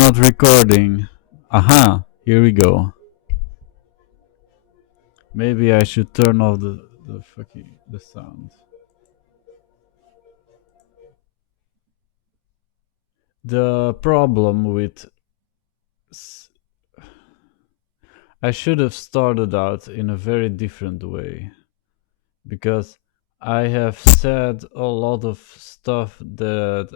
not recording. Aha, here we go. Maybe I should turn off the sound. The problem with I should have started out in a very different way because I have said a lot of stuff that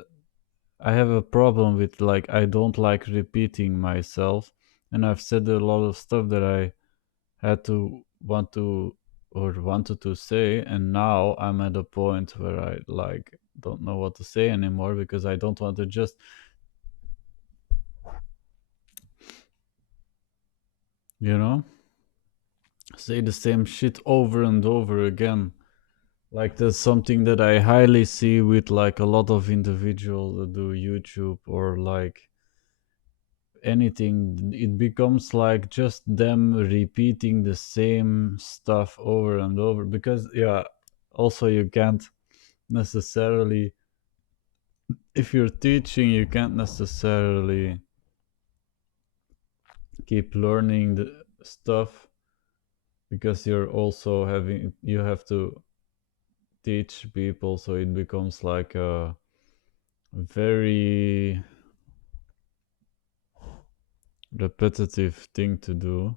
I have a problem with. Like, I don't like repeating myself, and I've said a lot of stuff that I had to want to or wanted to say, and now I'm at a point where I like don't know what to say anymore because I don't want to just you know say the same shit over and over again. Like, that's something that I highly see with like a lot of individuals that do YouTube or like anything. It becomes like just them repeating the same stuff over and over because yeah, also you can't necessarily, if you're teaching, you can't necessarily keep learning the stuff because you're also having, you have to teach people, so it becomes like a very repetitive thing to do.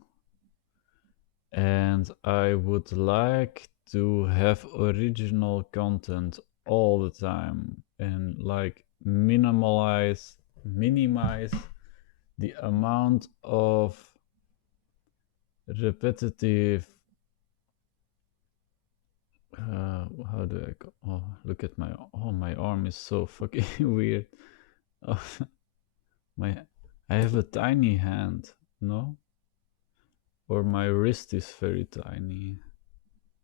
And I would like to have original content all the time and like minimize the amount of repetitive how do I go? Oh, look at my, oh, my arm is so fucking weird. Oh, my, I have a tiny hand, no? Or my wrist is very tiny.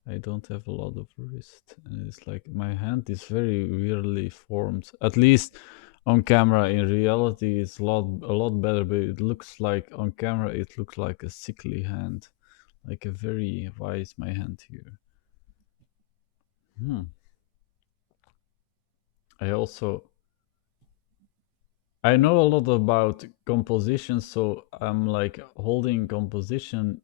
I don't have a lot of wrist, and it's like my hand is very weirdly formed. At least on camera. In reality, it's a lot better, but it looks like on camera it looks like a sickly hand, like a very, why is my hand here? I also, I know a lot about composition, so I'm like holding composition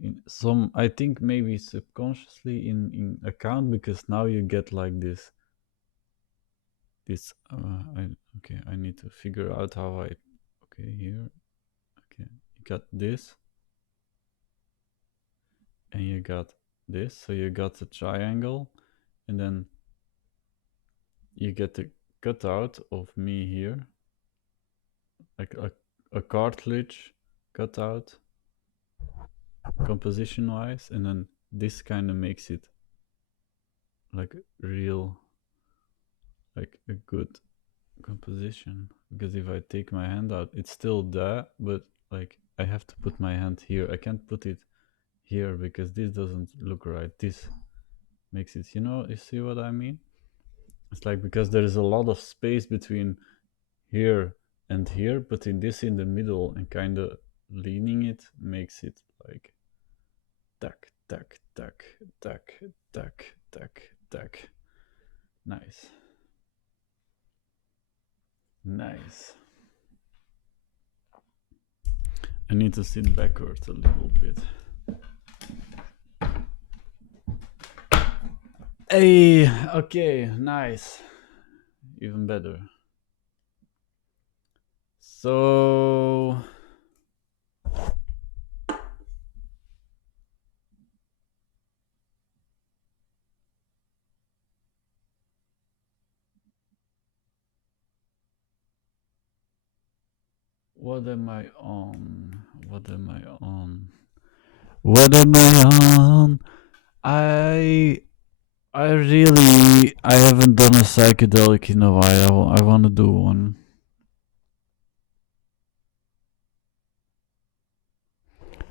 in some, I think maybe subconsciously in account, because now you get like this okay, I need to figure out how I, okay, here, okay, you got this and you got this, so you got the triangle, and then you get the cutout of me here, like a cartilage cutout composition wise, and then this kind of makes it like real, like a good composition. Because if I take my hand out, it's still there, but like I have to put my hand here. I can't put it here because this doesn't look right. This makes it, you see what I mean? It's like, because there is a lot of space between here and here, but in this in the middle and kind of leaning it makes it like tack, tack, tack, tack, tack, tack, tack. Nice. Nice. I need to sit backwards a little bit. Hey, okay, nice. Even better. So, what am I on? What am I on? What am I on? I I haven't done a psychedelic in a while. I want to do one.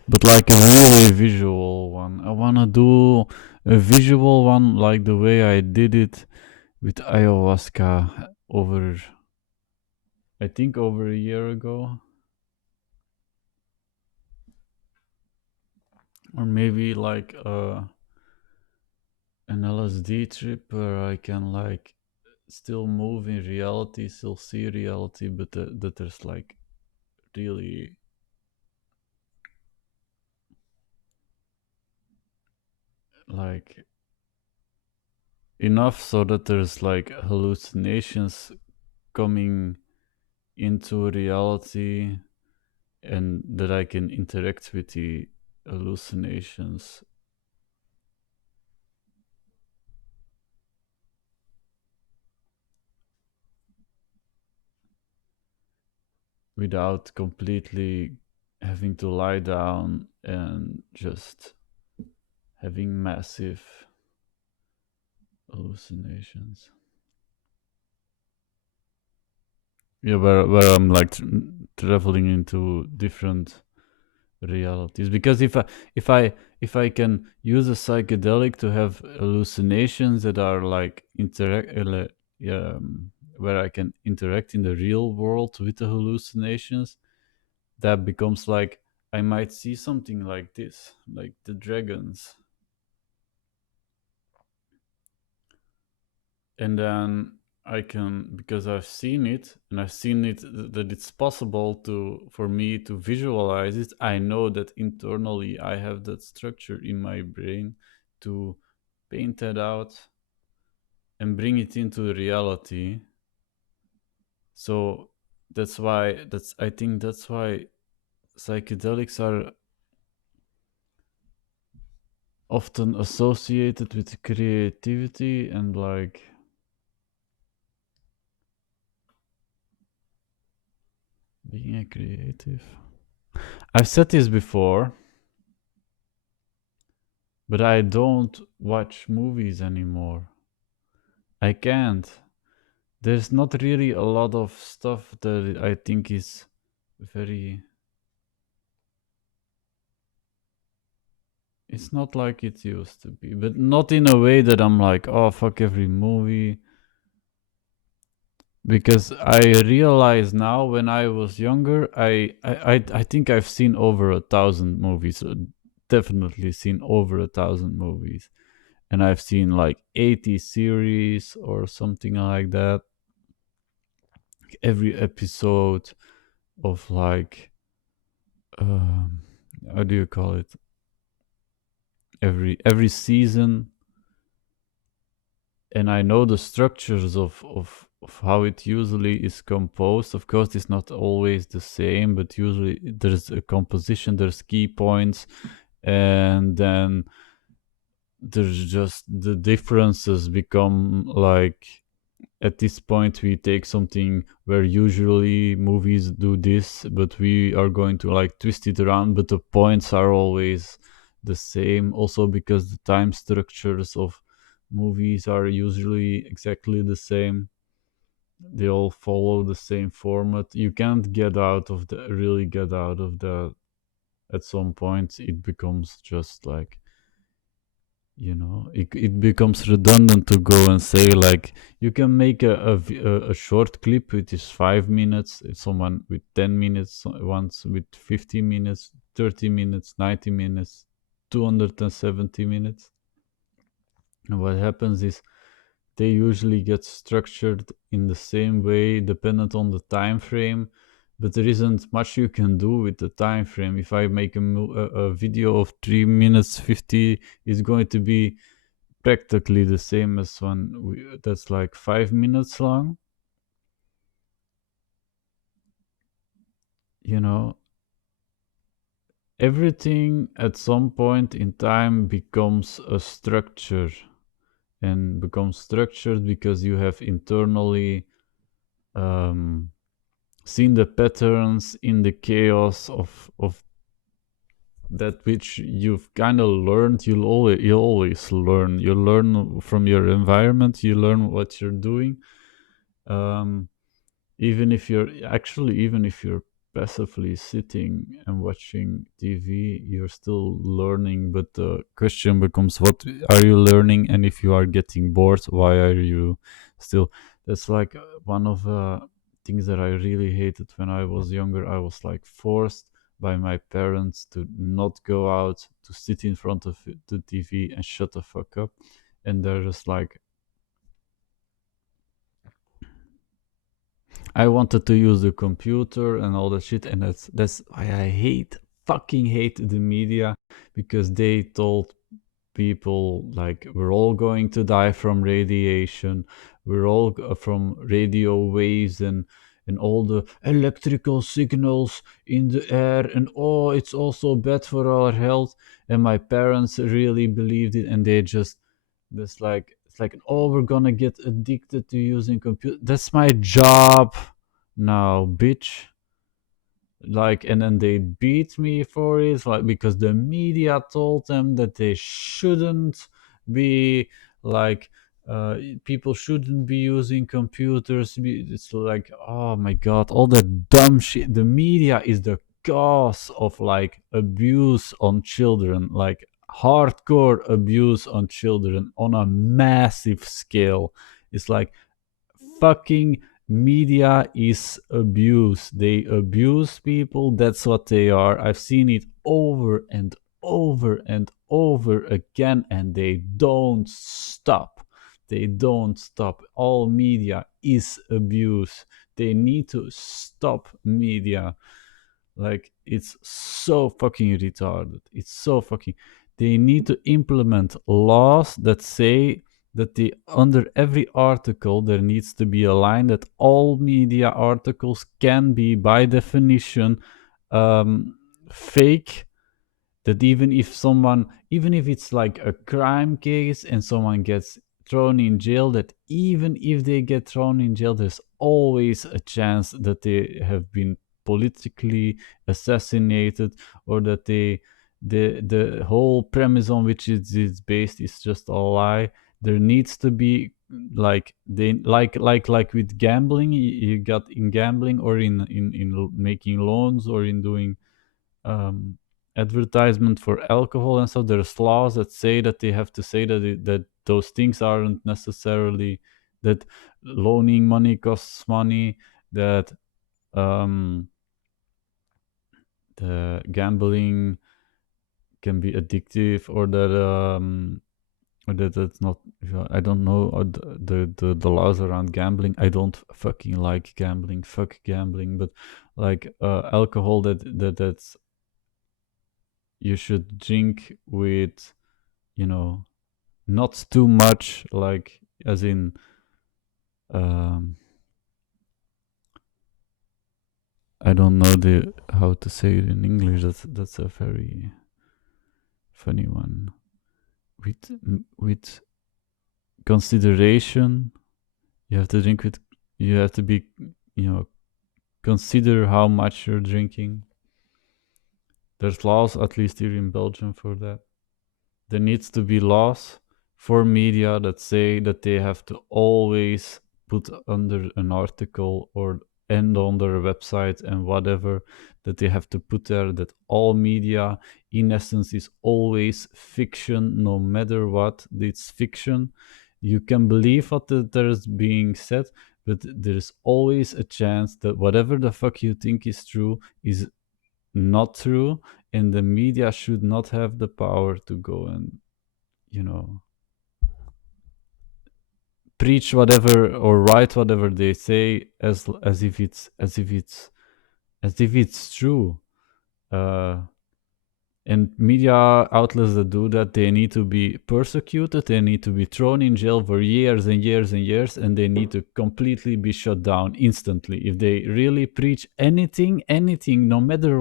But like a really visual one. I want to do a visual one like the way I did it with ayahuasca over, I think, over a year ago. Or maybe like an LSD trip where I can like still move in reality, still see reality, but that there's like really like enough so that there's like hallucinations coming into reality and that I can interact with the hallucinations without completely having to lie down and just having massive hallucinations. Yeah, where I'm like traveling into different realities. Because if I if I can use a psychedelic to have hallucinations that are like interact, where I can interact in the real world with the hallucinations, that becomes like I might see something like this, like the dragons, and then I can, because I've seen it and I've seen it that it's possible to for me to visualize it. I know that internally I have that structure in my brain to paint that out and bring it into reality. So that's I think that's why psychedelics are often associated with creativity and like being a creative. I've said this before, but I don't watch movies anymore. I can't. There's not really a lot of stuff that I think is very. It's not like it used to be, but not in a way that I'm like, oh, fuck every movie. Because I realize now when I was younger, I think I've seen over 1,000 movies. Definitely seen over 1,000 movies. And I've seen like 80 series or something like that. Every episode of like um, how do you call it? Every season, and I know the structures of how it usually is composed. Of course, it's not always the same, but usually there's a composition, there's key points, and then there's just the differences become like at this point we take something where usually movies do this, but we are going to like twist it around, but the points are always the same, also because the time structures of movies are usually exactly the same. They all follow the same format. You can't get out of the really get out of the at some point it becomes just like, it becomes redundant to go and say like you can make a short clip which is 5 minutes, someone with 10 minutes, once with 50 minutes, 30 minutes, 90 minutes, 270 minutes. And what happens is they usually get structured in the same way dependent on the time frame, but there isn't much you can do with the time frame. If I make a video of 3 minutes 50, it's going to be practically the same as one that's like 5 minutes long. You know, everything at some point in time becomes a structure and becomes structured because you have internally um, seen the patterns in the chaos of that which you've kind of learned. You always learn. You learn from your environment. You learn what you're doing. Um, even if you're passively sitting and watching TV, you're still learning. But the question becomes, what are you learning? And if you are getting bored, why are you still? That's like one of the things that I really hated when I was younger. I was like forced by my parents to not go out, to sit in front of the TV and shut the fuck up. And they're just like, I wanted to use the computer and all that shit, and that's why I fucking hate the media, because they told people like we're all going to die from radiation, we're all from radio waves and all the electrical signals in the air, and oh, it's also bad for our health. And my parents really believed it, and they just like it's like, oh, we're gonna get addicted to using computer. That's my job now, bitch. Like, and then they beat me for it, like, because the media told them that they shouldn't be like, people shouldn't be using computers. It's like, oh my god, all that dumb shit. The media is the cause of like abuse on children, like hardcore abuse on children on a massive scale. It's like, fucking media is abuse. They abuse people. That's what they are. I've seen it over and over and over again, and they don't stop. They don't stop. All media is abuse. They need to stop media. Like, it's so fucking retarded. It's so fucking. They need to implement laws that say that under every article there needs to be a line that all media articles can be, by definition, fake. That even if it's like a crime case and someone gets thrown in jail, that even if they get thrown in jail, there's always a chance that they have been politically assassinated, or that the whole premise on which it's based is just a lie. There needs to be, like, they like with gambling. You got in gambling, or in making loans, or in doing um, advertisement for alcohol and so. There's laws that say that they have to say that those things aren't necessarily, that loaning money costs money, that um, the gambling can be addictive, or that it's not. I don't know the laws around gambling. I don't fucking like gambling. Fuck gambling. But like alcohol, that's you should drink with, you know, not too much, like, as in, um I don't know the how to say it in English. That's a very funny one. With consideration. You have to drink with, you have to be, you know, consider how much you're drinking. There's laws, at least here in Belgium, for that. There needs to be laws for media that say that they have to always put under an article or and on their website and whatever, that they have to put there that all media in essence is always fiction. No matter what, it's fiction. You can believe what there is being said, but there's always a chance that whatever the fuck you think is true is not true, and the media should not have the power to go and, you know, preach whatever or write whatever they say as if it's true. uh And media outlets that do that, they need to be persecuted, they need to be thrown in jail for years and years and years, and they need to completely be shut down instantly. If they really preach anything, no matter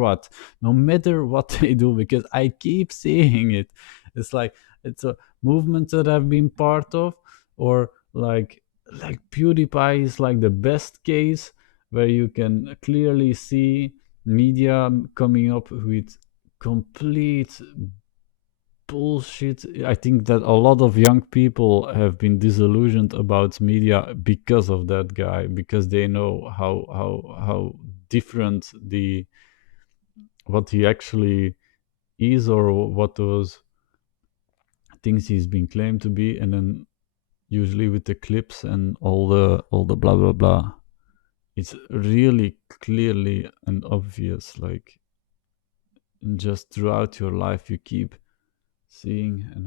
what they do, because I keep seeing it. It's like, it's a movement that I've been part of, or like PewDiePie is like the best case, where you can clearly see media coming up with complete bullshit. I think that a lot of young people have been disillusioned about media because of that guy, because they know how different the what he actually is, or what those things he's been claimed to be, and then usually with the clips and all the blah blah blah, it's really clearly and obvious, like, just throughout your life you keep seeing. And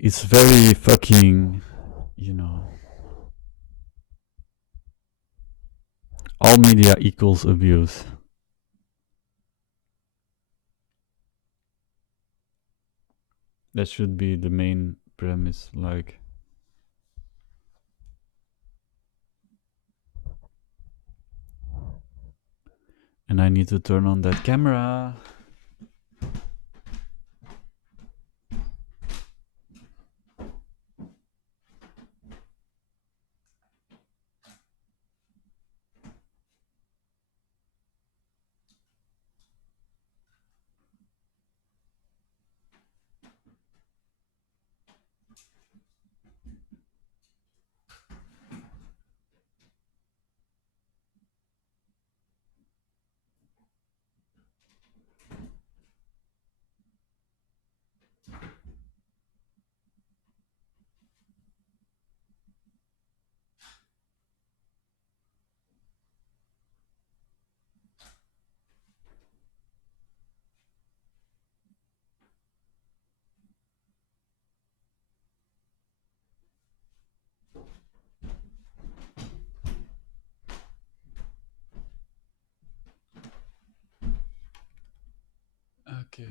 It's very fucking, you know, all media equals abuse. That should be the main premise, like. And I need to turn on that camera. Okay.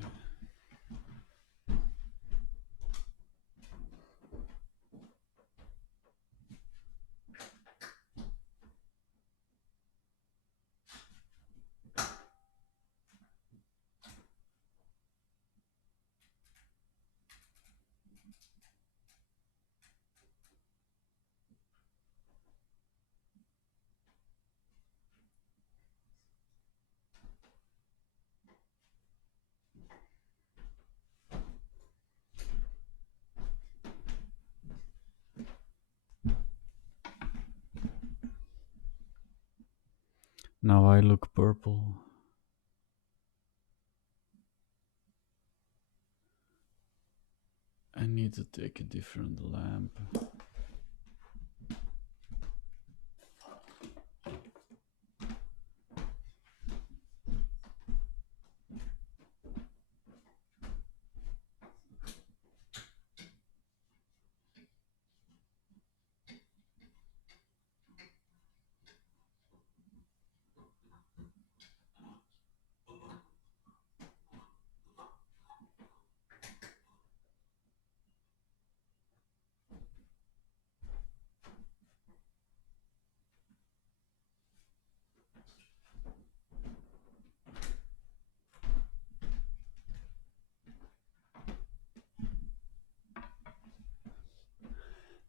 Now I look purple. I need to take a different lamp.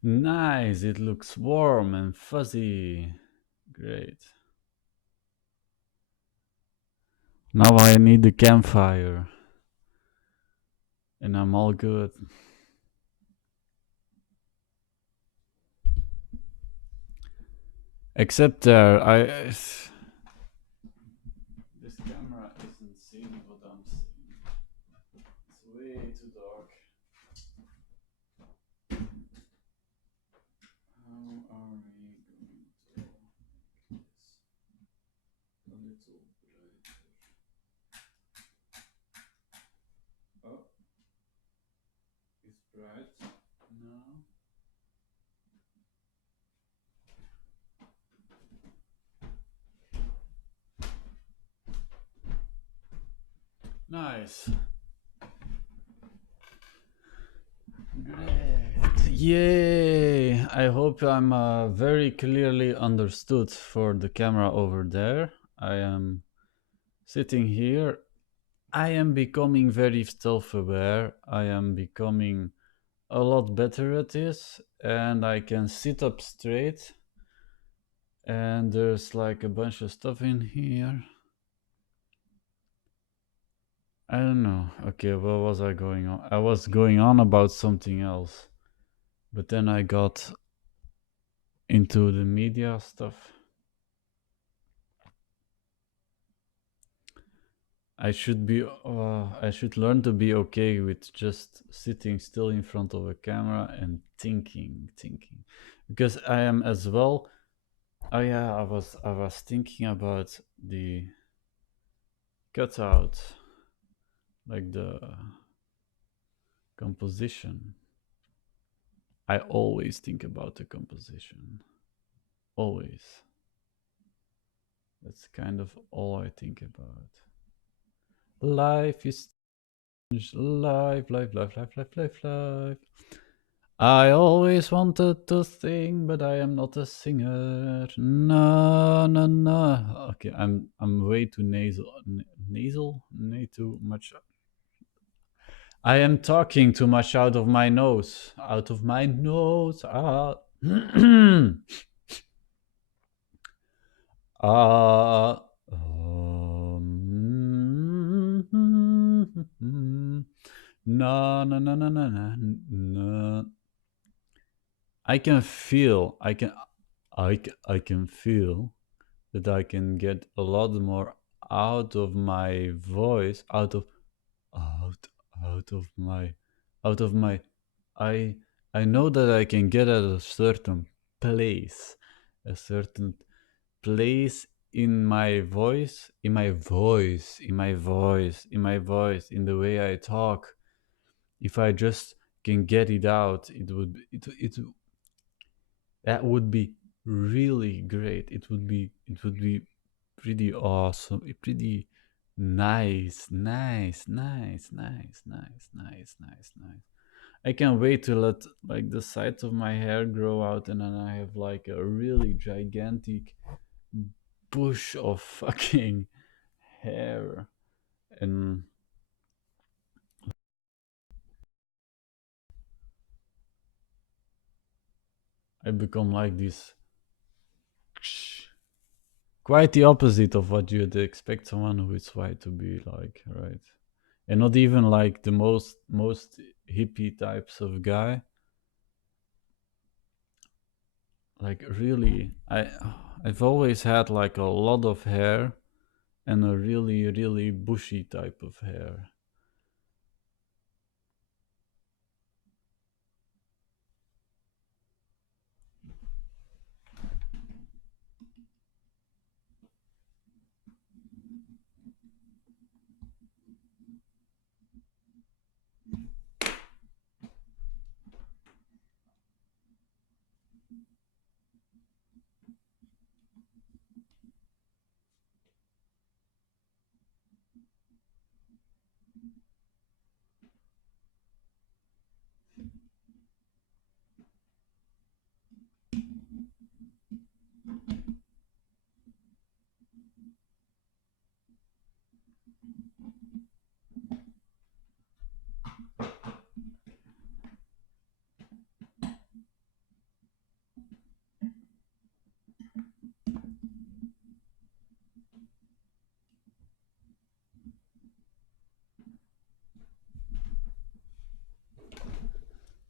Nice, it looks warm and fuzzy. Great. Now I need the campfire. And I'm all good. Except there, this camera isn't seeing what I'm seeing. It's way too dark. How are we going to make this a little brighter? Oh, it's bright now. Nice. Great. Yay! I hope I'm very clearly understood for the camera over there. I am sitting here. I am becoming very self-aware. I am becoming a lot better at this, and I can sit up straight. And there's like a bunch of stuff in here. I don't know. Okay, what was I going on? I was going on about something else. But then I got into the media stuff. I should learn to be okay with just sitting still in front of a camera and thinking, because I am as well. Oh yeah, I was thinking about the cutout, like the composition. I always think about the composition. Always. That's kind of all I think about. Life is life, life, life, life, life, life, life. I always wanted to sing, but I am not a singer. No, no, no. Okay, I'm way too nasal. Nasal? Too much. I am talking too much out of my nose. Out of my nose. Ah. Ah. No, no, no, no, no, no, no. I can feel that I can get a lot more out of my voice, out, out of my, out of my, I, I know that I can get at place, a certain place in my voice, in my voice, in my voice, in my voice, in the way I talk. If I just can get it out, that would be really great. It would be pretty awesome, pretty nice, nice, nice, nice, nice, nice, nice, nice. I can't wait to let like the sides of my hair grow out, and then I have like a really gigantic bush of fucking hair, and I become like this. Quite the opposite of what you'd expect someone who is white to be like, right? And not even like the most hippie types of guy. Like really, I've always had like a lot of hair and a really bushy type of hair.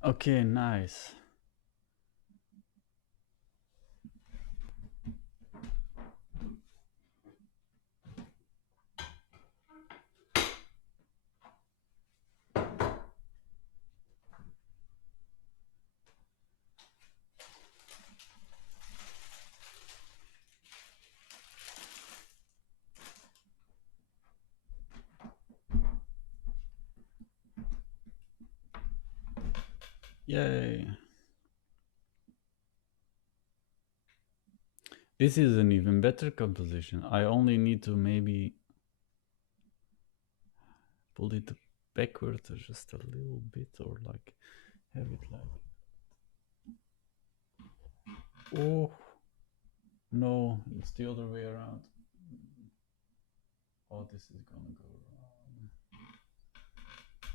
Okay, nice. Yay. This is an even better composition. I only need to maybe pull it backwards just a little bit, or like have it like, oh no, it's the other way around. Oh, this is gonna go wrong.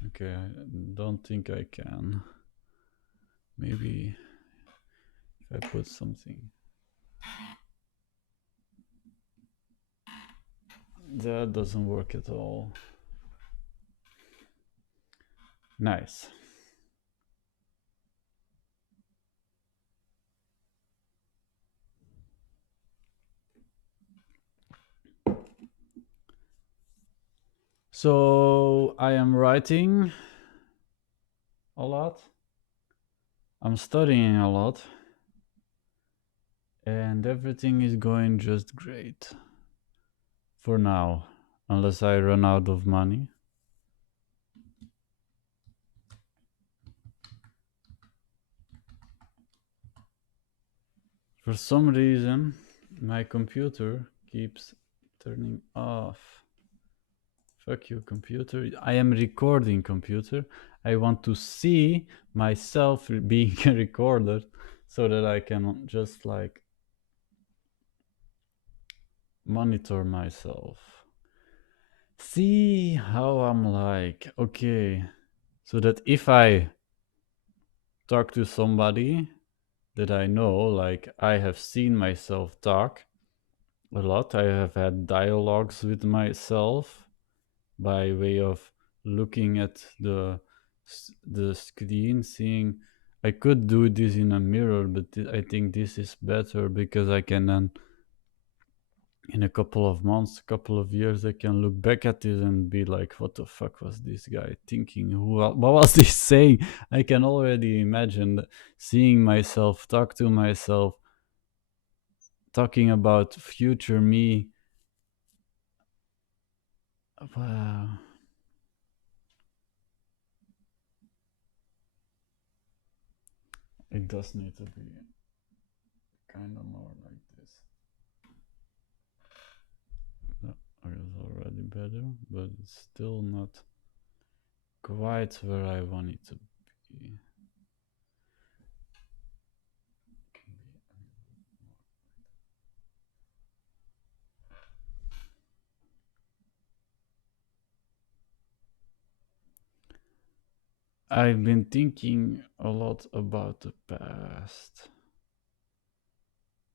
Okay, I don't think I can. Maybe if I put something. That doesn't work at all. Nice. So I am writing a lot. I'm studying a lot. And everything is going just great. For now. Unless I run out of money. For some reason, my computer keeps turning off. Fuck you, computer. I am recording, computer. I want to see myself being recorded so that I can just like monitor myself. See how I'm like, okay, so that if I talk to somebody that I know, like I have seen myself talk a lot, I have had dialogues with myself by way of looking at the screen, seeing I could do this in a mirror, but I think this is better because I can then in a couple of months, a couple of years, I can look back at it and be like, what the fuck was this guy thinking? What was he saying? I can already imagine seeing myself talk to myself, talking about future me. Wow. It does need to be kind of more like this. No, it's already better, but it's still not quite where I want it to be. I've been thinking a lot about the past,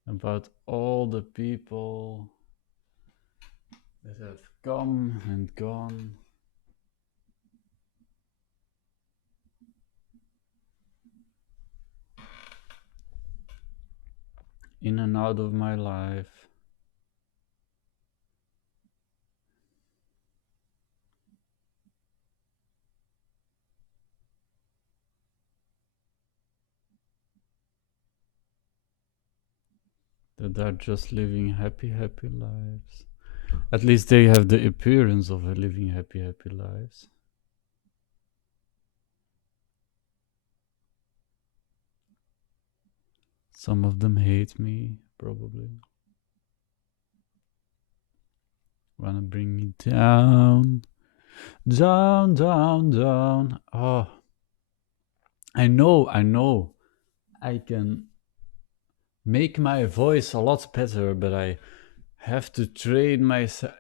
about all the people that have come and gone. In and out of my life. That are just living happy, happy lives. At least they have the appearance of living happy, happy lives. Some of them hate me, probably. Wanna bring me down. Down, down, down. Oh. I know. I can make my voice a lot better, but I have to train myself.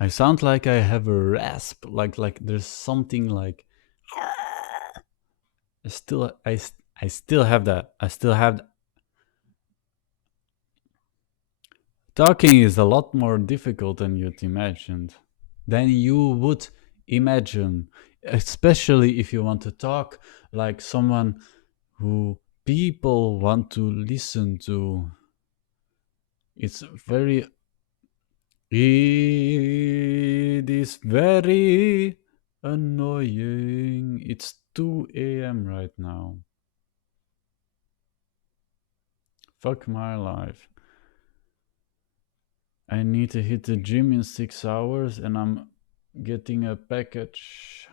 I sound like I have a rasp, like there's something like. I still have that. I still have. Talking is a lot more difficult than you'd imagined. Than you would imagine, especially if you want to talk like someone who people want to listen to. It's very. It is very annoying. It's 2 a.m. right now. Fuck my life. I need to hit the gym in 6 hours and I'm getting a package.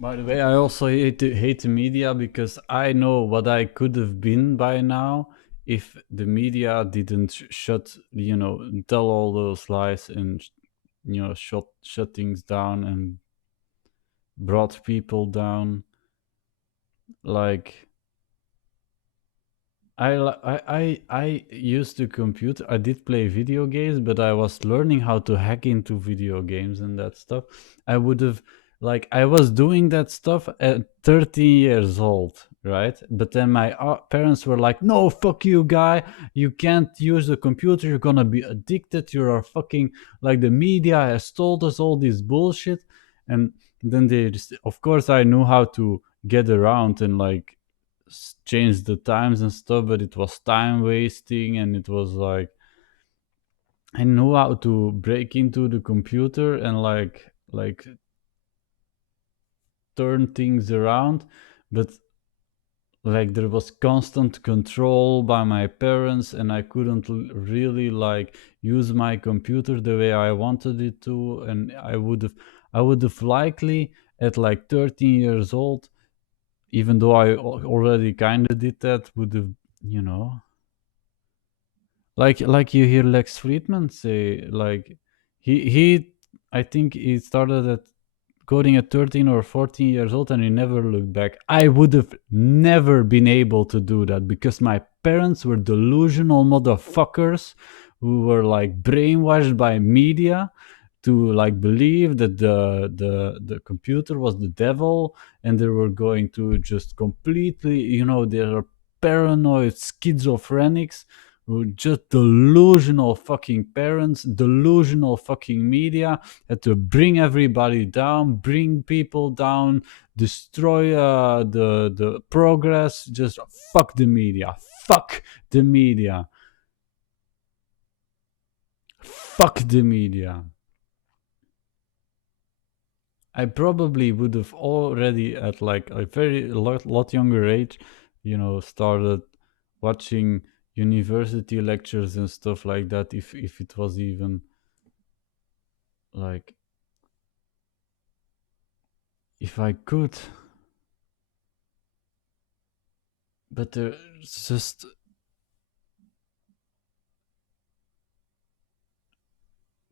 By the way, I also hate the media because I know what I could have been by now if the media didn't shut, tell all those lies and, shut things down and brought people down. Like, I used to compute. I did play video games, but I was learning how to hack into video games and that stuff. I would have like I was doing that stuff at 13 years old, right? But then my parents were like, "No, fuck you, guy. You can't use the computer. You're gonna be addicted. You're fucking like the media has told us all this bullshit." And then they just, of course, I knew how to get around and like change the times and stuff, but it was time wasting and it was like I knew how to break into the computer and like turn things around, but like there was constant control by my parents and I couldn't really like use my computer the way I wanted it to. And I would have likely at like 13 years old, even though I already kind of did that, would have, you know, like you hear Lex Friedman say, like he I think he started at coding at 13 or 14 years old and he never looked back. I would have never been able to do that because my parents were delusional motherfuckers who were like brainwashed by media to like believe that the computer was the devil, and they were going to just completely, they are paranoid schizophrenics who just delusional fucking parents, delusional fucking media, had to bring everybody down, bring people down, destroy the progress. Just fuck the media, fuck the media, fuck the media. I probably would have already at like a very lot younger age, started watching university lectures and stuff like that if it was even like if I could. But there's just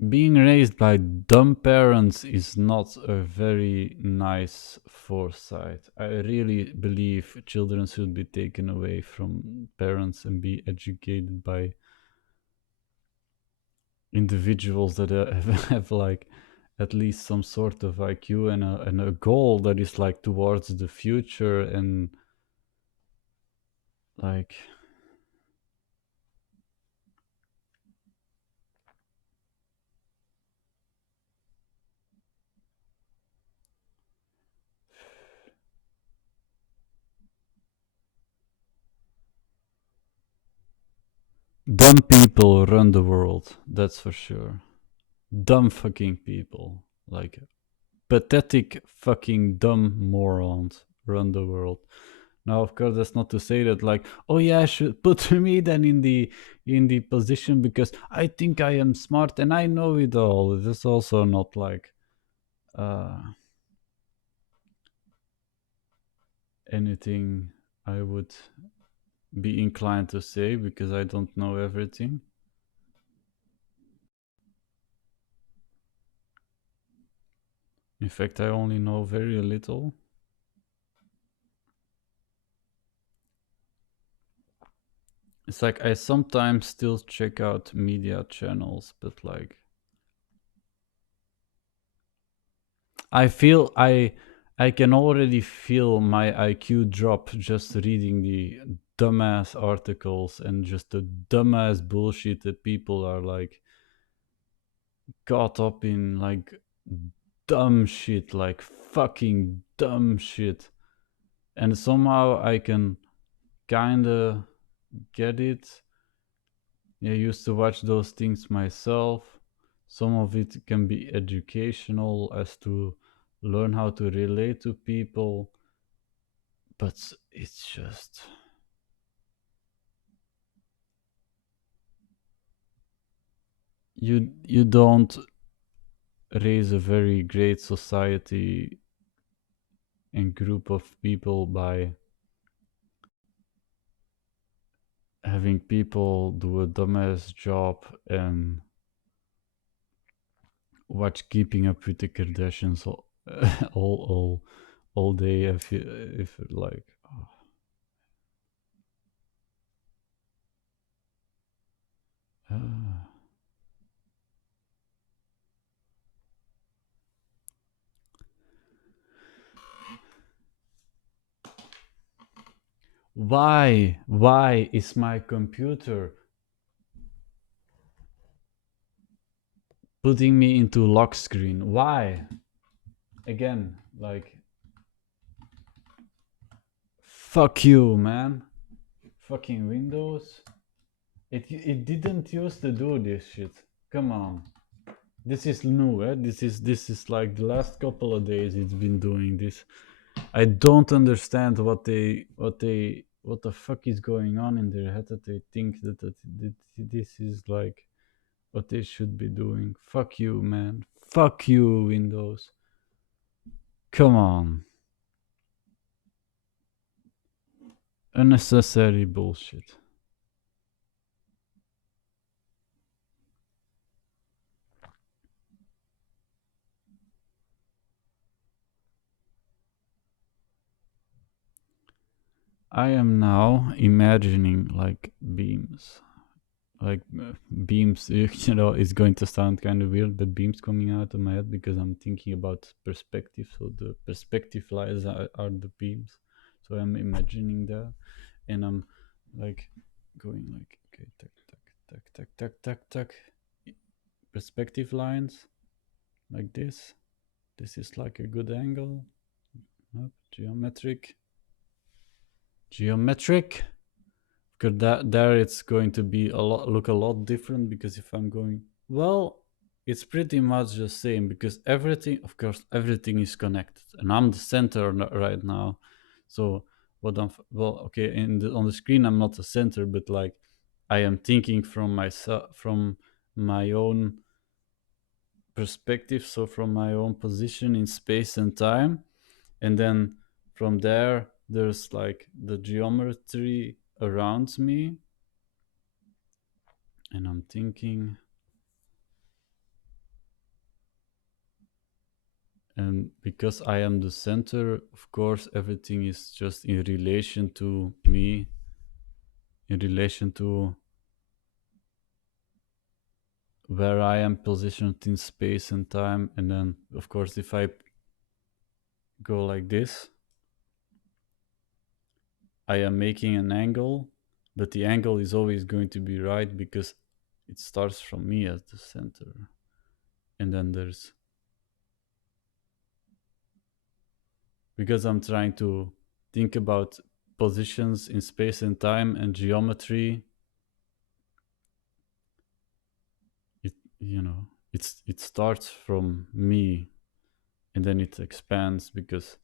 being raised by dumb parents is not a very nice foresight. I really believe children should be taken away from parents and be educated by individuals that have like at least some sort of IQ and a goal that is like towards the future and like dumb people run the world, that's for sure. Dumb fucking people, like pathetic fucking dumb morons run the world. Now, of course, that's not to say that like, oh yeah, I should put me then in the position because I think I am smart and I know it all. That's also not like uh, anything I would be inclined to say because I don't know everything. In fact, I only know very little. It's like I sometimes still check out media channels, but like I feel I can already feel my IQ drop just reading the dumbass articles and just the dumbass bullshit that people are like caught up in, like dumb shit, like fucking dumb shit. And somehow I can kind of get it. I used to watch those things myself. Some of it can be educational as to learn how to relate to people, but it's just you don't raise a very great society and group of people by having people do a dumbass job and watch Keeping Up with the Kardashians all all day if like Why is my computer putting me into lock screen? Why? Again, like, fuck you, man. Fucking Windows. It didn't used to do this shit. Come on. This is new, eh? This is like the last couple of days it's been doing this. I don't understand what the fuck is going on in their head that they think that this is like what they should be doing. Fuck you, man. Fuck you, Windows. Come on. Unnecessary bullshit. I am now imagining like beams. Like beams, you know, it's going to sound kind of weird, but beams coming out of my head because I'm thinking about perspective. So the perspective lines are the beams. So I'm imagining that, and I'm like going like, okay, tack, tack, tack, tack, tack, tack, tack. Perspective lines like this. This is like a good angle. Up, geometric. Because that there it's going to be look a lot different, because if I'm going, well, it's pretty much the same, because everything, of course, everything is connected, and I'm the center right now. So what I'm, well, okay, on the screen I'm not the center, but like I am thinking from myself, from my own perspective, so from my own position in space and time, and then from there there's like the geometry around me, and I'm thinking, and because I am the center, of course everything is just in relation to me, in relation to where I am positioned in space and time. And then of course if I go like this, I am making an angle, but the angle is always going to be right because it starts from me as the center. And then there's, because I'm trying to think about positions in space and time and geometry, it, you know, it starts from me, and then it expands because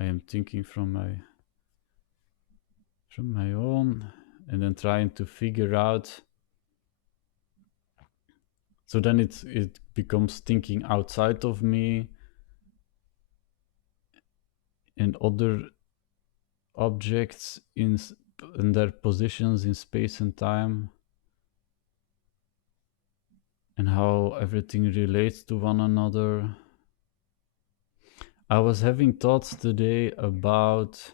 I am thinking from my own, and then trying to figure out. So then it becomes thinking outside of me and other objects in their positions in space and time, and how everything relates to one another. I was having thoughts today about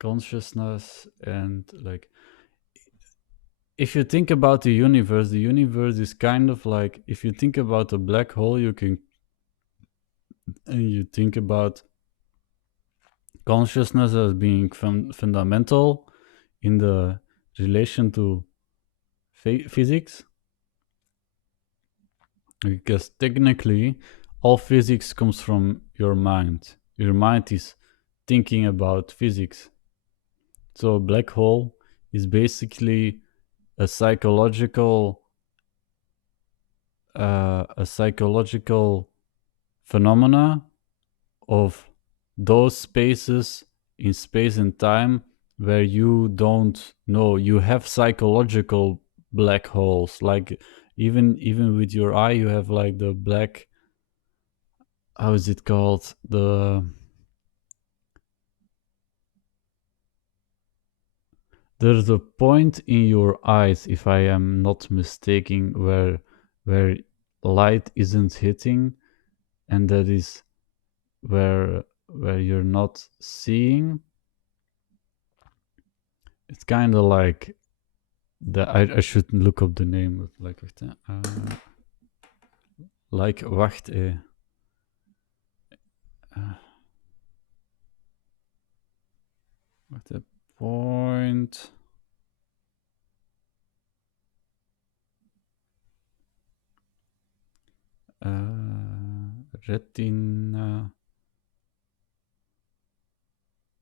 consciousness, and like, if you think about the universe is kind of like, if you think about a black hole, and you think about consciousness as being fundamental in the relation to physics, because technically all physics comes from your mind. Your mind is thinking about physics. So a black hole is basically a psychological phenomena of those spaces in space and time where you don't know. You have psychological black holes, like even with your eye you have like the black, how is it called, there's a point in your eyes, if I am not mistaken, where light isn't hitting, and that is where you're not seeing. It's kind of like the, I should look up the name, but like wacht, like wacht, At the point, retina,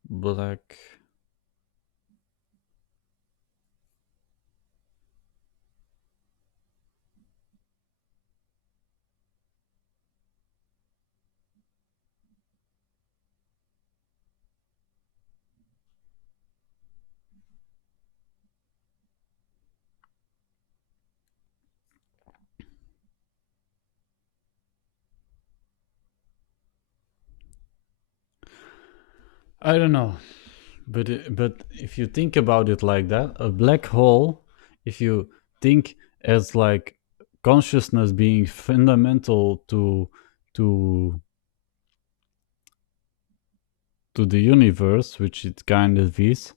black. I don't know, but if you think about it like that, a black hole, if you think as like consciousness being fundamental to to the universe, which it kind of is,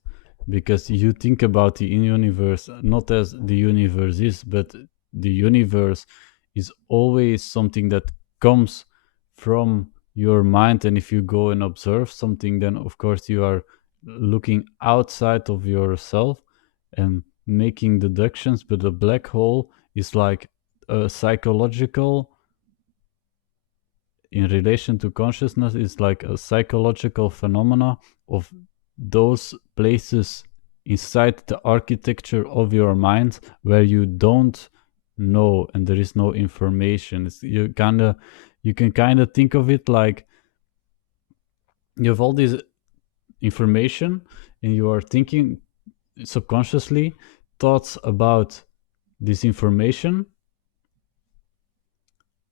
because you think about the universe not as the universe is, but the universe is always something that comes from your mind. And if you go and observe something, then of course you are looking outside of yourself and making deductions. But a black hole is like a psychological, in relation to consciousness, is like a psychological phenomena of those places inside the architecture of your mind where you don't know and there is no information. You can kind of think of it like you have all this information and you are thinking subconsciously thoughts about this information.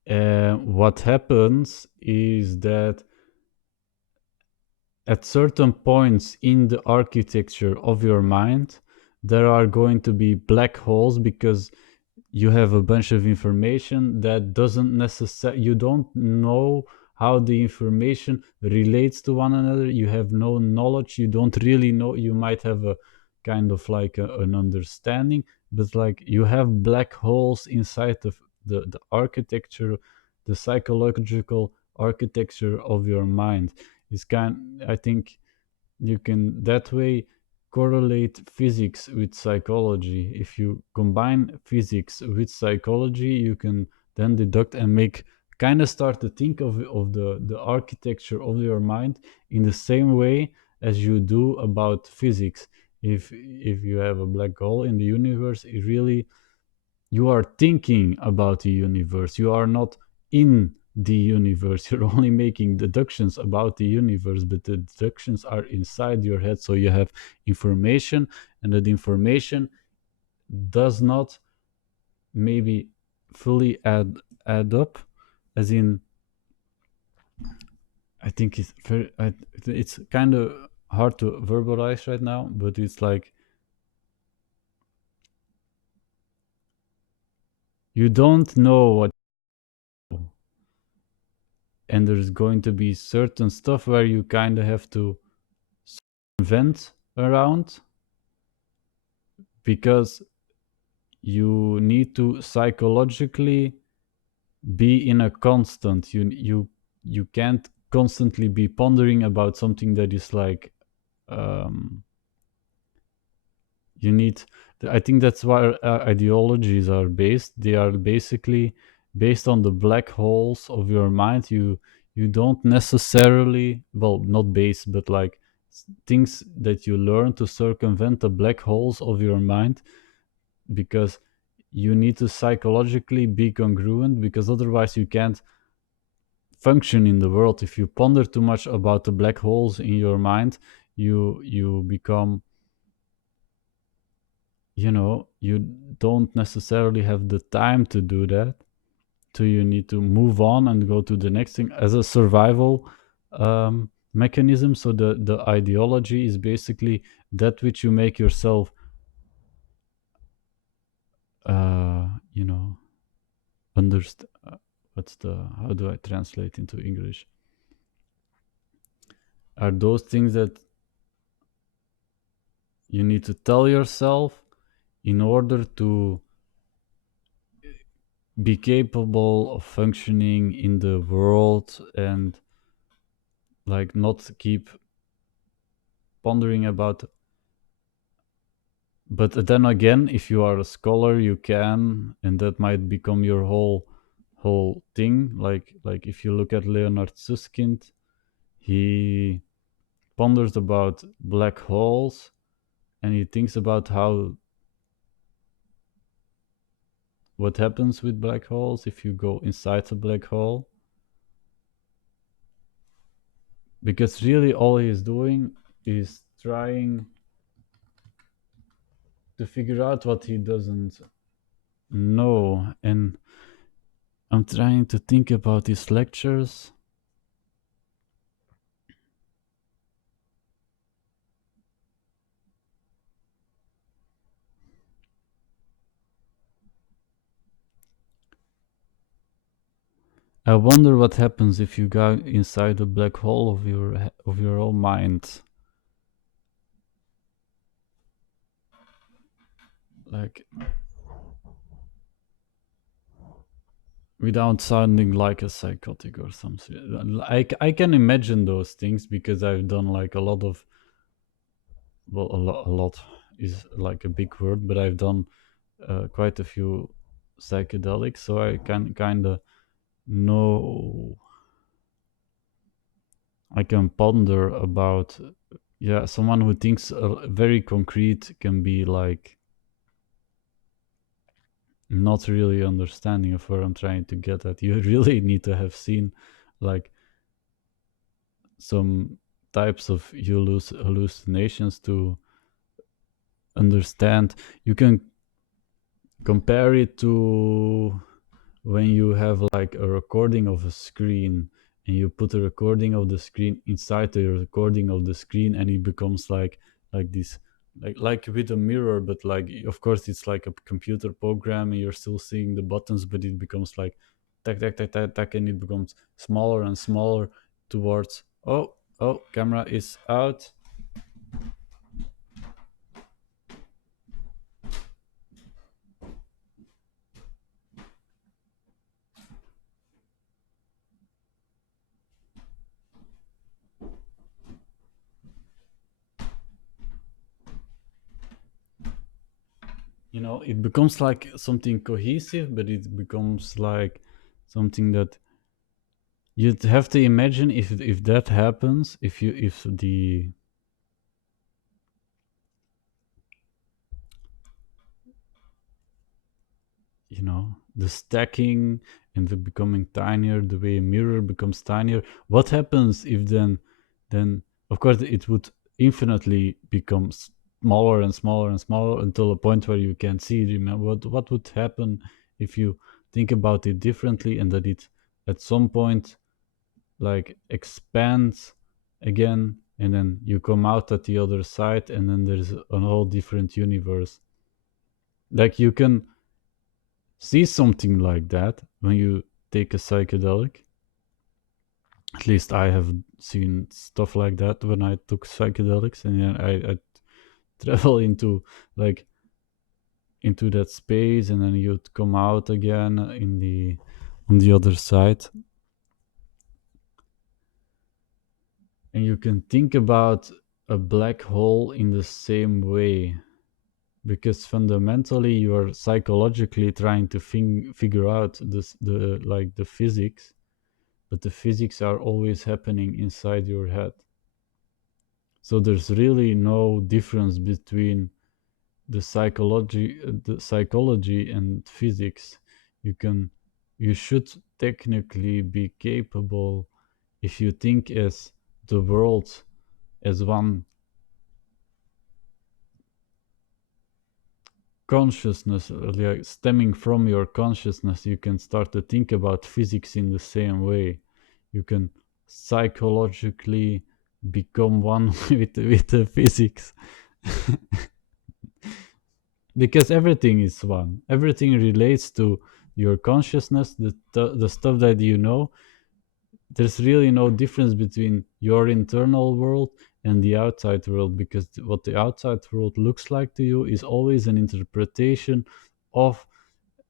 What happens is that at certain points in the architecture of your mind, there are going to be black holes because you have a bunch of information that doesn't necessarily, you don't know how the information relates to one another. You have no knowledge. You don't really know. You might have a kind of like an understanding, but like you have black holes inside of the architecture, the psychological architecture of your mind. It's kind, I think you can that way correlate physics with psychology. If you combine physics with psychology, you can then deduct and make kind of start to think of the architecture of your mind in the same way as you do about physics. If you have a black hole in the universe, it really, you are thinking about the universe. You are not in the universe. You're only making deductions about the universe, but the deductions are inside your head. So you have information, and that information does not maybe fully add up. As in, I think it's kind of hard to verbalize right now, but it's like you don't know what, and there's going to be certain stuff where you kind of have to vent around because you need to psychologically be in a constant, you can't constantly be pondering about something that is like um you need, I think that's why ideologies are based. They are basically based on the black holes of your mind. You don't necessarily, well, not based, but like things that you learn to circumvent the black holes of your mind, because you need to psychologically be congruent, because otherwise you can't function in the world. If you ponder too much about the black holes in your mind, you become, you don't necessarily have the time to do that. So you need to move on and go to the next thing as a survival mechanism. So the ideology is basically that which you make yourself you know understand. What's the, how do I translate into English? Are those things that you need to tell yourself in order to be capable of functioning in the world and like not keep pondering about. But then again, if you are a scholar, you can, and that might become your whole thing. Like if you look at Leonard Susskind, he ponders about black holes, and he thinks about how what happens with black holes if you go inside a black hole. Because really all he is doing is trying to figure out what he doesn't know. And I'm trying to think about his lectures. I wonder what happens if you go inside the black hole of your own mind. Like, without sounding like a psychotic or something. I can imagine those things because I've done like a lot of, well, a lot is like a big word, but I've done quite a few psychedelics, so I can kind of know. I can ponder about, yeah, someone who thinks very concrete can be like not really understanding of where I'm trying to get at. You really need to have seen like some types of hallucinations to understand. You can compare it to when you have like a recording of a screen and you put a recording of the screen inside the recording of the screen, and it becomes like this, like with a mirror, but like of course it's like a computer program and you're still seeing the buttons, but it becomes like tack tack tack tack tack, and it becomes smaller and smaller towards, oh, camera is out. You know, it becomes like something cohesive, but it becomes like something that you'd have to imagine if that happens, if the, you know, the stacking and the becoming tinier, the way a mirror becomes tinier, what happens if then of course it would infinitely become smaller and smaller and smaller until a point where you can't see. Remember what would happen if you think about it differently, and that it at some point like expands again, and then you come out at the other side, and then there's a whole different universe. Like you can see something like that when you take a psychedelic. At least I have seen stuff like that when I took psychedelics, and then I travel into like into that space, and then you'd come out again in the on the other side, and you can think about a black hole in the same way, because fundamentally you are psychologically trying to figure out the like the physics, but the physics are always happening inside your head. So there's really no difference between the psychology and physics. You can, you should technically be capable, if you think as the world as one consciousness, like stemming from your consciousness, you can start to think about physics in the same way. You can psychologically become one with the physics. Because everything is one, everything relates to your consciousness, the stuff that you know. There's really no difference between your internal world and the outside world, because what the outside world looks like to you is always an interpretation of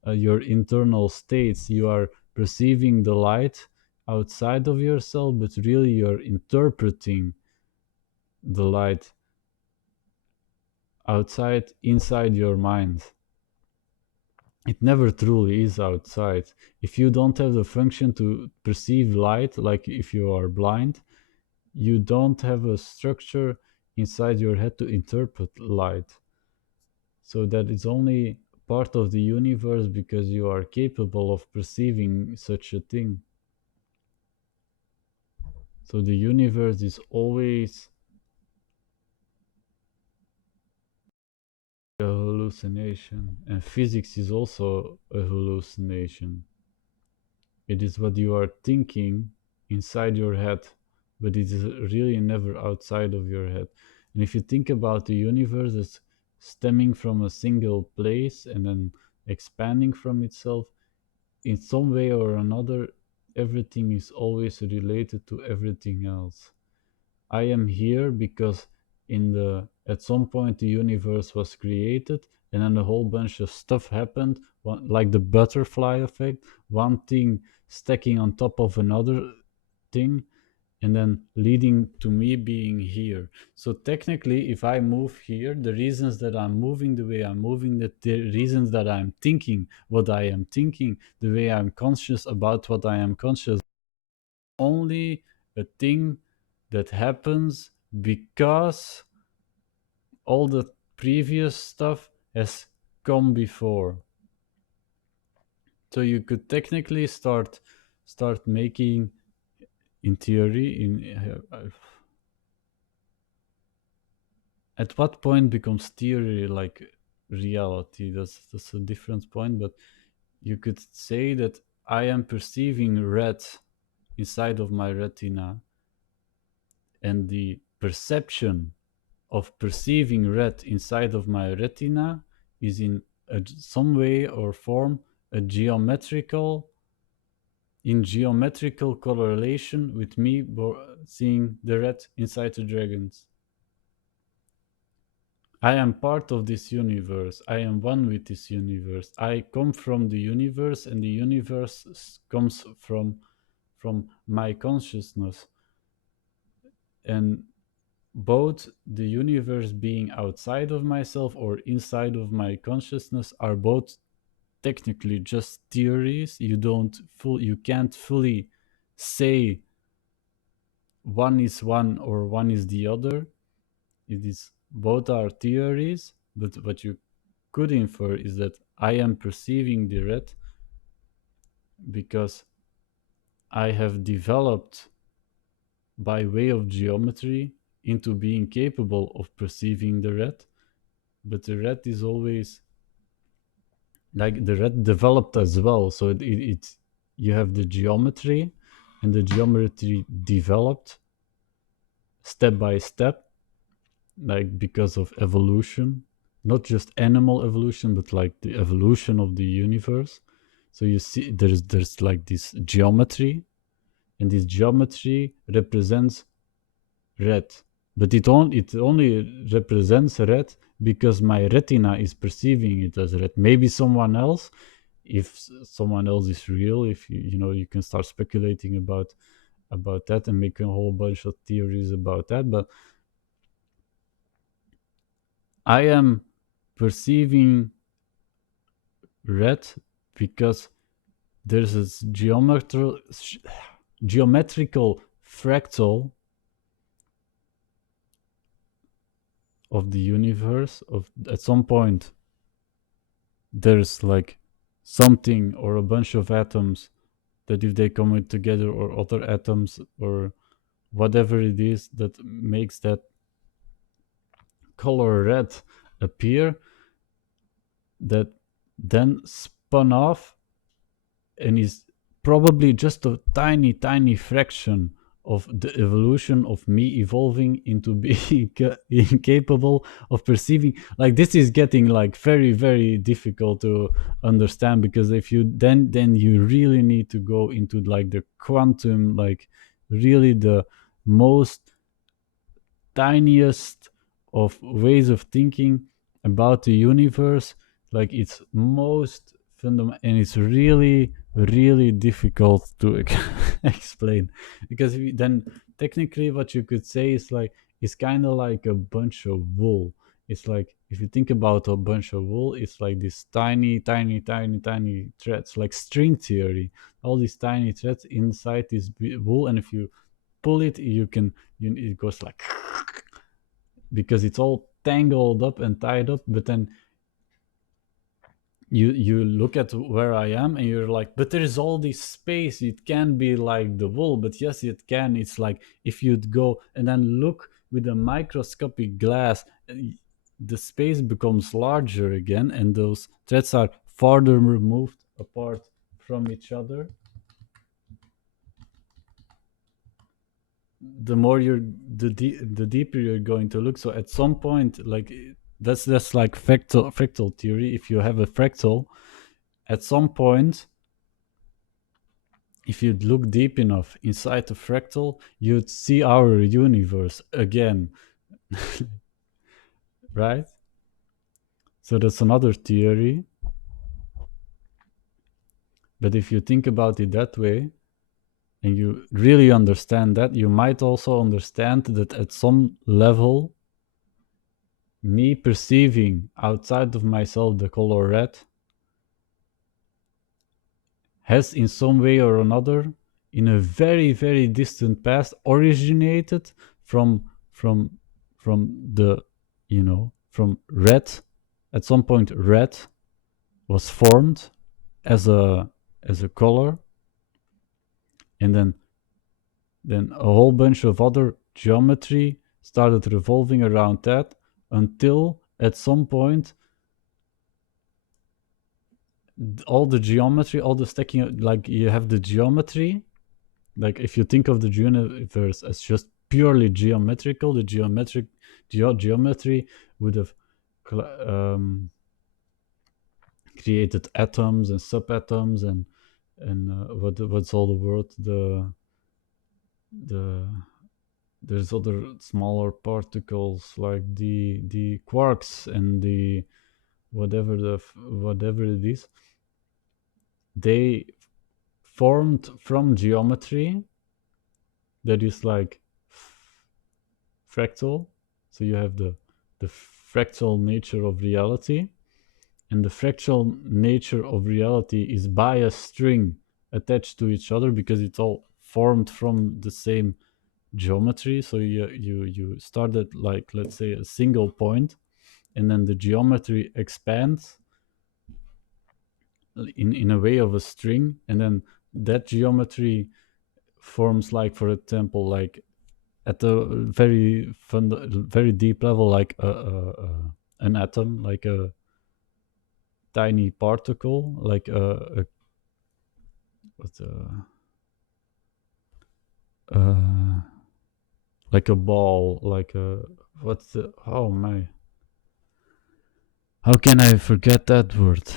your internal states. You are perceiving the light outside of yourself, but really you're interpreting the light outside, inside your mind. It never truly is outside. If you don't have the function to perceive light, like if you are blind, you don't have a structure inside your head to interpret light. So that it's only part of the universe because you are capable of perceiving such a thing. So the universe is always a hallucination, and physics is also a hallucination. It is what you are thinking inside your head, but it is really never outside of your head. And if you think about the universe as stemming from a single place and then expanding from itself, in some way or another, everything is always related to everything else. I am here because at some point the universe was created and then a whole bunch of stuff happened, like the butterfly effect, one thing stacking on top of another thing and then leading to me being here. So technically, if I move here, the reasons that I'm moving the way I'm moving, the reasons that I'm thinking what I am thinking, the way I'm conscious about what I am conscious, only a thing that happens because all the previous stuff has come before. So you could technically start making, in theory, at what point becomes theory like reality? That's a different point, but you could say that I am perceiving red inside of my retina, and the perception of perceiving red inside of my retina is in some way or form a geometrical correlation with me seeing the red inside the dragons. I am part of this universe. I am one with this universe. I come from the universe, and the universe comes from my consciousness. And both the universe being outside of myself or inside of my consciousness are both technically just theories. You can't fully say one is one or one is the other. It is both are theories, but what you could infer is that I am perceiving the red because I have developed by way of geometry into being capable of perceiving the red, but the red is always like the red developed as well. So you have the geometry, and the geometry developed step by step, like because of evolution, not just animal evolution, but like the evolution of the universe. So you see, there's like this geometry, and this geometry represents red, but it only represents red because my retina is perceiving it as red. Maybe someone else, if someone else is real, if you can start speculating about that and make a whole bunch of theories about that, but I am perceiving red because there's a geometrical fractal of the universe. Of at some point there's like something or a bunch of atoms that if they come together, or other atoms or whatever it is that makes that color red appear, that then spun off and is probably just a tiny fraction of the evolution of me evolving into being incapable of perceiving. Like, this is getting like very difficult to understand, because if you then you really need to go into like the quantum, like really the most tiniest of ways of thinking about the universe, like its most fundamental, and it's really difficult to explain, because then technically what you could say is like it's kind of like a bunch of wool. It's like if you think about a bunch of wool, it's like these tiny, tiny, tiny, tiny threads, like string theory. All these tiny threads inside this wool, and if you pull it, it goes like because it's all tangled up and tied up. But then you look at where I am and you're like, but there is all this space. It can be like the wool, but yes, it can. It's like if you'd go and then look with a microscopic glass, the space becomes larger again, and those threads are farther removed apart from each other. The more you're the deeper you're going to look. So at some point, like that's like fractal theory. If you have a fractal, at some point, if you'd look deep enough inside the fractal, you'd see our universe again, right? So that's another theory. But if you think about it that way, and you really understand that, you might also understand that at some level, me perceiving outside of myself the color red has in some way or another, in a very, very distant past, originated from from from the from red. At some point red was formed as a color, and then a whole bunch of other geometry started revolving around that, until at some point all the geometry, all the stacking, like you have the geometry, like if you think of the universe as just purely geometrical, the geometry would have created atoms and subatoms and what's all the word, the there's other smaller particles like the quarks and the whatever it is. They formed from geometry that is like fractal. So you have the fractal nature of reality, and the fractal nature of reality is by a string attached to each other because it's all formed from the same geometry. So you started like, let's say, a single point, and then the geometry expands in a way of a string, and then that geometry forms, like, for example, like at a very deep level, like an atom, like a tiny particle, like a what's uh, like a ball, like a what's the oh my, how can I forget that word?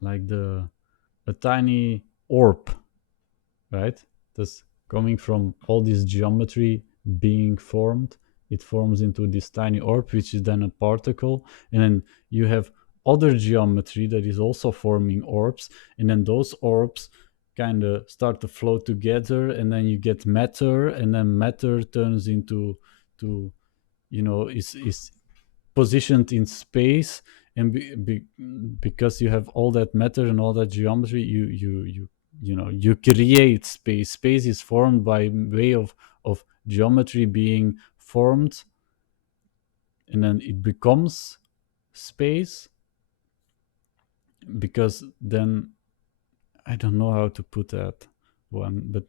Like a tiny orb, right? That's coming from all this geometry being formed. It forms into this tiny orb, which is then a particle, and then you have other geometry that is also forming orbs, and then those orbs kind of start to flow together, and then you get matter, and then matter turns into to is positioned in space, and because you have all that matter and all that geometry, you create space. Space is formed by way of geometry being formed, and then it becomes space, because then I don't know how to put that one, but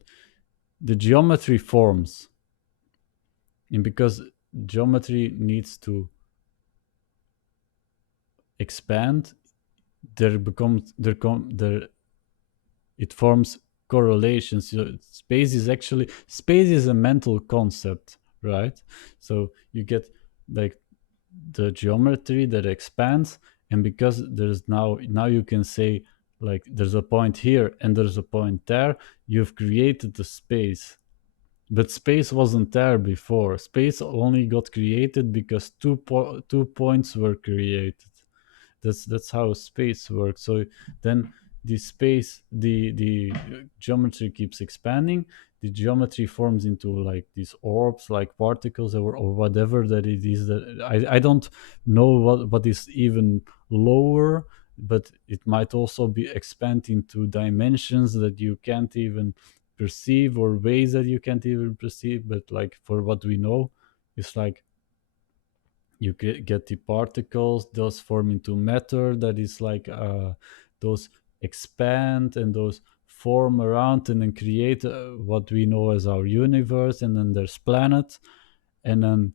the geometry forms, and because geometry needs to expand, there it forms correlations. Space is a mental concept, right? So you get like the geometry that expands, and because there's now you can say, like, there's a point here and there's a point there. You've created the space, but space wasn't there before. Space only got created because 2 points were created. That's how space works. So then the space, the geometry keeps expanding. The geometry forms into like these orbs, like particles, or whatever that it is. That I don't know what is even lower, but it might also be expanding to dimensions that you can't even perceive, or ways that you can't even perceive. But like for what we know, it's like you get the particles, those form into matter, that is like those expand, and those form around and then create what we know as our universe. And then there's planets, and then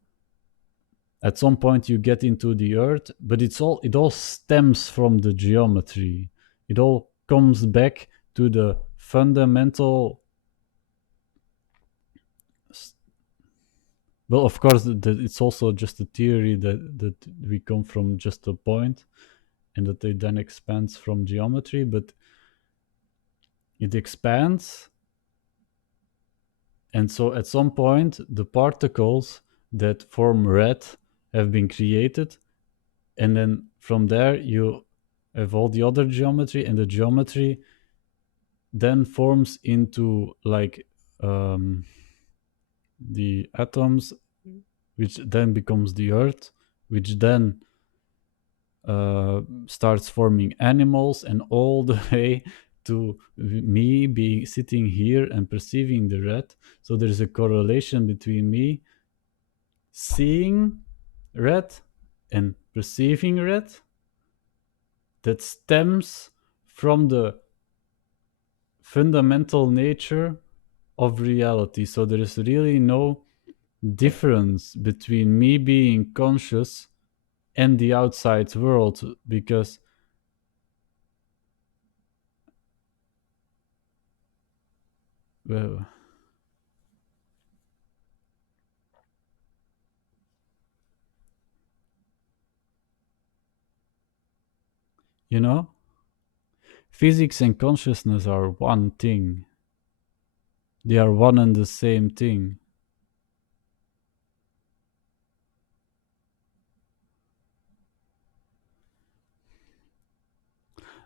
at some point you get into the earth, but it all stems from the geometry. It all comes back to the fundamental. Well, of course, it's also just a theory that we come from just a point, and that it then expands from geometry, but it expands. And so at some point, the particles that form red have been created. And then from there, you have all the other geometry, and the geometry then forms into like the atoms, which then becomes the earth, which then starts forming animals, and all the way to me being sitting here and perceiving the red. So there's a correlation between me seeing red and perceiving red that stems from the fundamental nature of reality. So there is really no difference between me being conscious and the outside world, because well, you know, physics and consciousness are one thing. They are one and the same thing.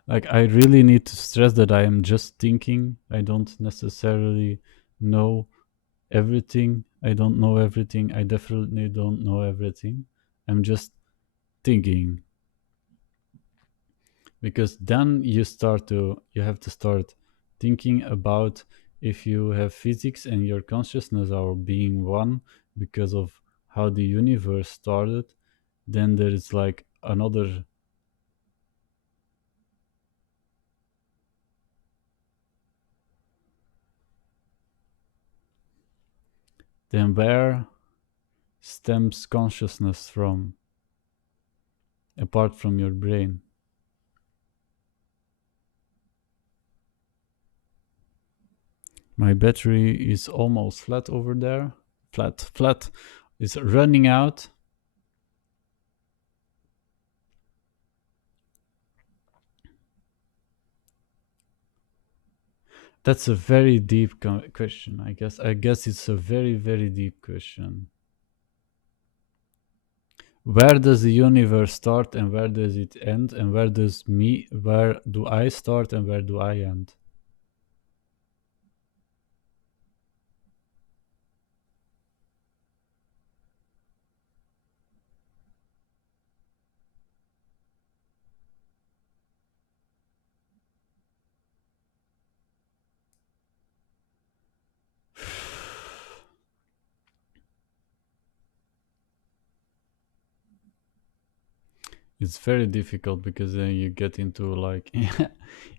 Like, I really need to stress that I am just thinking. I don't necessarily know everything. I don't know everything. I definitely don't know everything. I'm just thinking. Because then you have to start thinking about, if you have physics and your consciousness are being one because of how the universe started, then there is like another. Then where stems consciousness from, apart from your brain? My battery is almost flat over there. Flat. It's running out. That's a very deep question, I guess. I guess it's a very, very deep question. Where does the universe start and where does it end? And where do I start and where do I end? It's very difficult, because then you get into like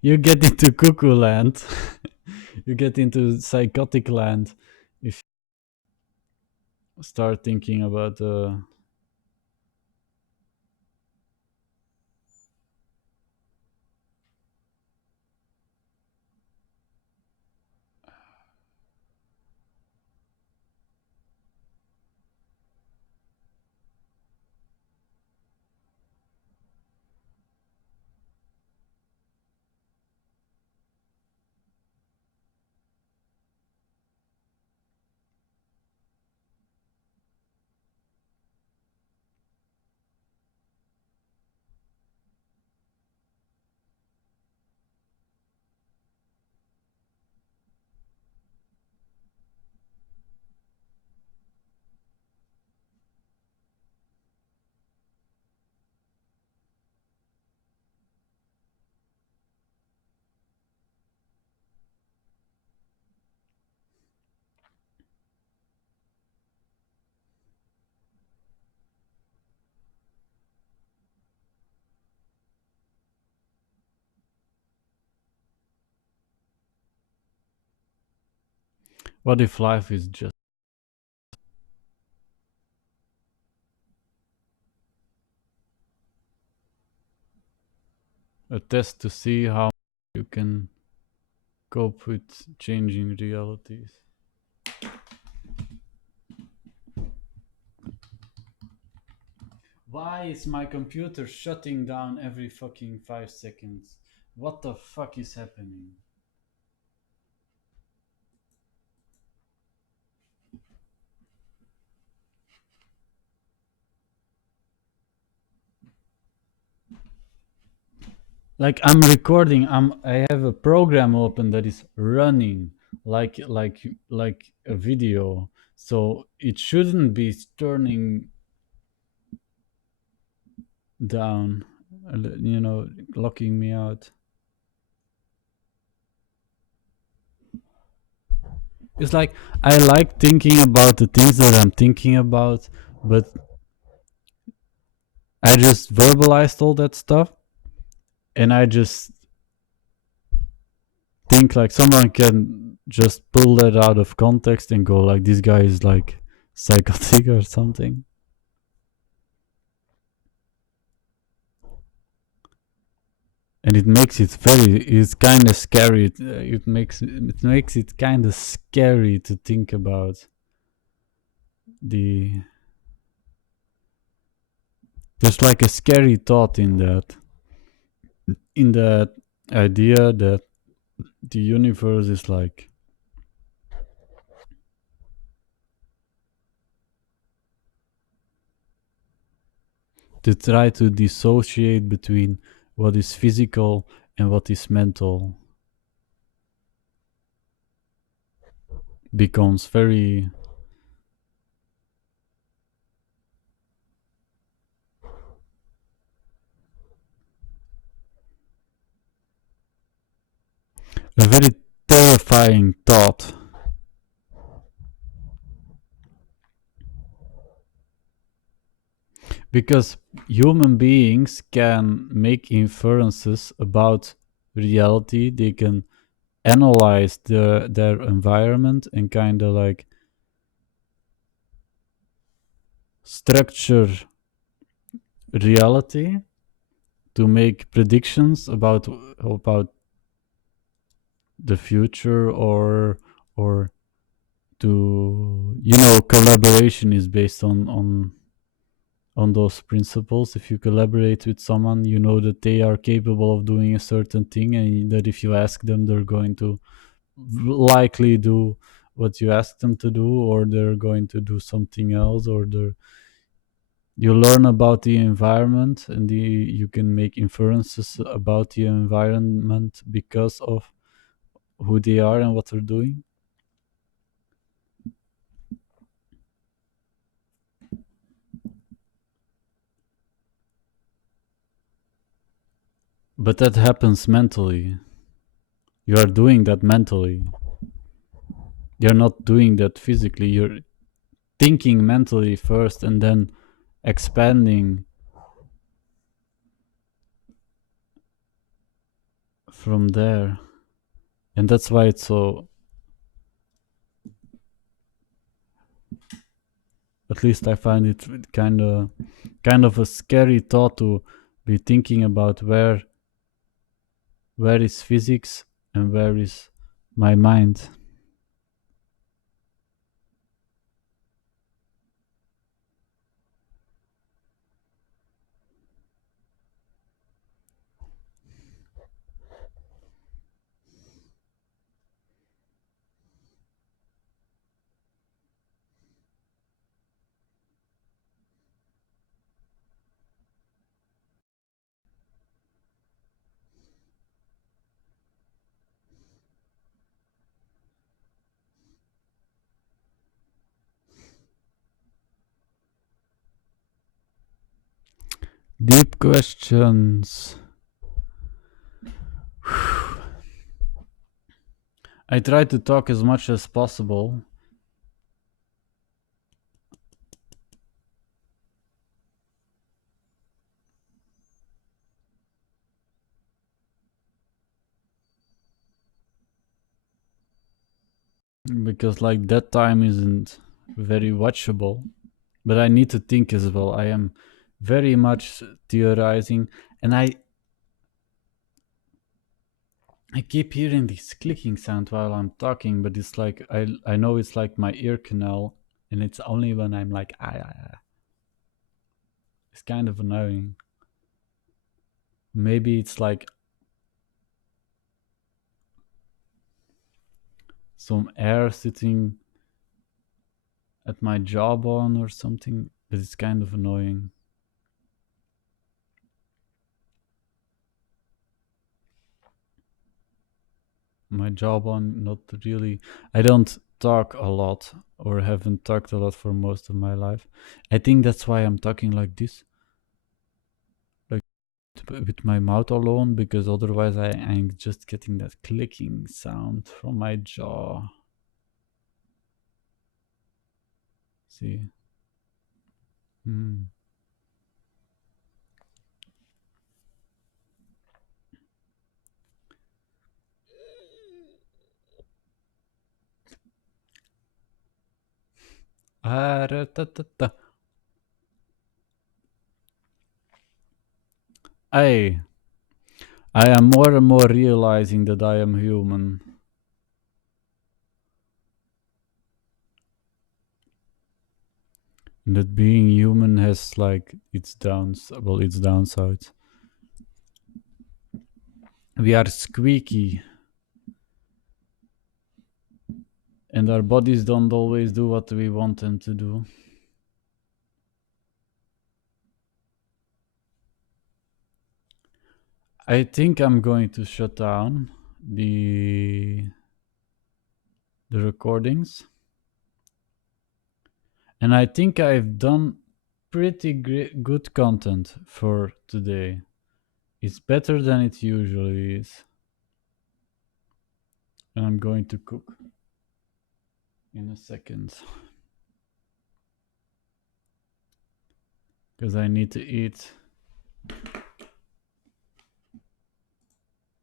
you get into cuckoo land. You get into psychotic land if you start thinking about What if life is just a test to see how you can cope with changing realities? Why is my computer shutting down every fucking 5 seconds? What the fuck is happening? Like I'm recording, I have a program open that is running like a video. So it shouldn't be turning down, you know, locking me out. It's like I like thinking about the things that I'm thinking about, but I just verbalized all that stuff and I just think like someone can just pull that out of context and go like this guy is like psychotic or something. And it makes it very, it's kind of scary. It makes it kind of scary to think about the there's like a scary thought in that idea that the universe is like to try to dissociate between what is physical and what is mental becomes very a very terrifying thought, because human beings can make inferences about reality. They can analyze their environment and kind of like structure reality to make predictions about the future, or to, you know, collaboration is based on those principles. If you collaborate with someone, you know that they are capable of doing a certain thing, and that if you ask them, they're going to likely do what you ask them to do, or they're going to do something else, or you learn about the environment, and you can make inferences about the environment because of who they are and what they're doing. But that happens mentally. You are doing that mentally. You're not doing that physically. You're thinking mentally first and then expanding from there. And that's why it's so, at least I find it kind of a scary thought to be thinking about where is physics and where is my mind. Deep questions. I try to talk as much as possible. because like that time isn't very watchable. But I need to think as well. I am very much theorizing, and I keep hearing this clicking sound while I'm talking, but it's like I know it's like my ear canal, and it's only when I'm like it's kind of annoying. Maybe it's like some air sitting at my jawbone or something, but it's kind of annoying. My jawbone, not really. I don't talk a lot or haven't talked a lot for most of my life. I think that's why I'm talking like this, like with my mouth alone, because otherwise I'm just getting that clicking sound from my jaw. See? Hmm. Ah, I I am more and more realizing that I am human. That being human has like its downsides. We are squeaky, and our bodies don't always do what we want them to do. I think I'm going to shut down the the recordings, and I think I've done pretty good content for today. It's better than it usually is, and I'm going to cook in a second because I need to eat.